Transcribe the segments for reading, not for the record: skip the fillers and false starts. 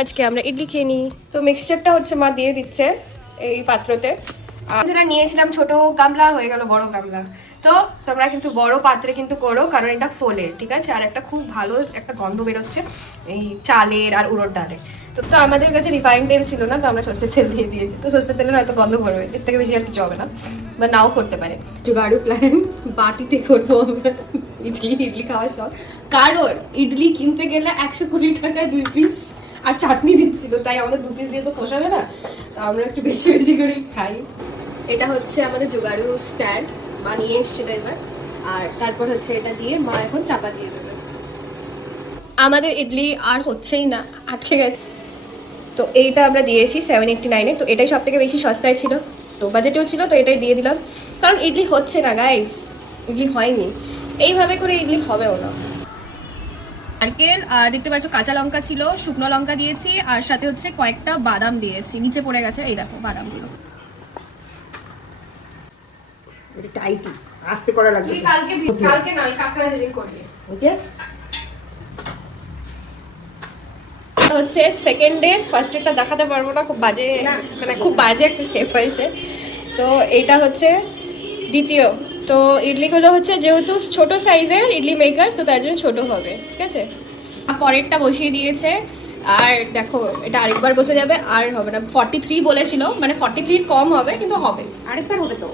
আজকে আমরা ইডলি খেয়ে নিই। তো মিক্সচারটা হচ্ছে মা দিয়ে দিচ্ছে এই পাত্রতে। যেটা নিয়েছিলাম ছোট গামলা হয়ে গেল বড় গামলা। তো তোমরা কিন্তু বড় পাত্রে কিন্তু করো, কারণ এটা ফোলে, ঠিক আছে। আর একটা খুব ভালো একটা গন্ধ বেরোচ্ছে এই চালের আর উড়োর ডালে। তো আমাদের কাছে রিফাইন তেল ছিল না, তো আমরা সর্ষের তেল দিয়ে দিয়েছি। তো সর্ষের তেলের হয়তো গন্ধ করবে, এর থেকে বেশি আর কিছু হবে না, বা নাও করতে পারে। জোগাড়ু প্ল্যান, বাটিতে করবো আমরা ইডলি খাওয়ার সব। কারণ ইডলি কিনতে গেলে 120 টাকায় 2 পিস আর চাটনি দিচ্ছিল, তাই আমাদের 2 পিস দিয়ে তো পোষাবে না, তো আমরা একটু বেশি বেশি করে খাই। এটা হচ্ছে আমাদের জোগাড়ু স্ট্যান্ড, বানিয়ে এসছিল এবার। আর তারপর হচ্ছে এটা দিয়ে মা এখন চাপা দিয়ে দেবে। আমাদের ইডলি আর হচ্ছেই না, আটকে গেছে। তো এইটা আমরা দিয়েছি 789-এ। তো এটাই সব থেকে বেশি সস্তায় ছিল, তো বাজেটেও ছিল, তো এটাই দিয়ে দিলাম। কারণ ইডলি হচ্ছে না গাইস, ইডলি হয়নি, এইভাবে করে ইডলি হবেও না। নারকেল আর দেখতে পাচ্ছ কাঁচা লঙ্কা ছিল, শুকনো লঙ্কা দিয়েছি, আর সাথে হচ্ছে কয়েকটা বাদাম দিয়েছি, নিচে পড়ে গেছে, এই দেখো বাদামগুলো। এটা টাইট আস্তে করা লাগবে। তুই কালকে না, ওই কাকড়া যেদিন করবি বুঝছে? এটা হচ্ছে সেকেন্ড ডে, ফার্স্ট ডেটা দেখাতে পারবো না, খুব বাজে, মানে খুব বাজে একটা শেপ হয়েছে। তো এটা হচ্ছে দ্বিতীয়। তো ইডলিগুলো হচ্ছে যেহেতু ছোট সাইজের ইডলি মেকার, তো তার জন্য ছোট হবে, ঠিক আছে। আর পরেরটা বসিয়ে দিয়েছে, আর দেখো এটা আরেকবার বসে যাবে, আর হবে না। 43 বলেছিল, মানে 43 কম হবে, কিন্তু হবে, আরেকবার হবে তো।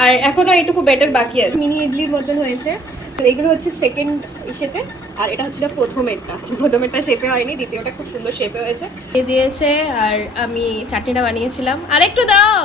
আর এখনো এটুকু বেটার বাকি আছে। মিনি ইডলির মতন হয়েছে। তো এগুলো হচ্ছে সেকেন্ড ইসেতে, আর এটা হচ্ছিল প্রথমেরটা শেপে হয়নি, দ্বিতীয়টা খুব সুন্দর শেপে হয়েছে, দিয়ে দিয়েছে। আর আমি চাটনিটা বানিয়েছিলাম, আর একটু দাও।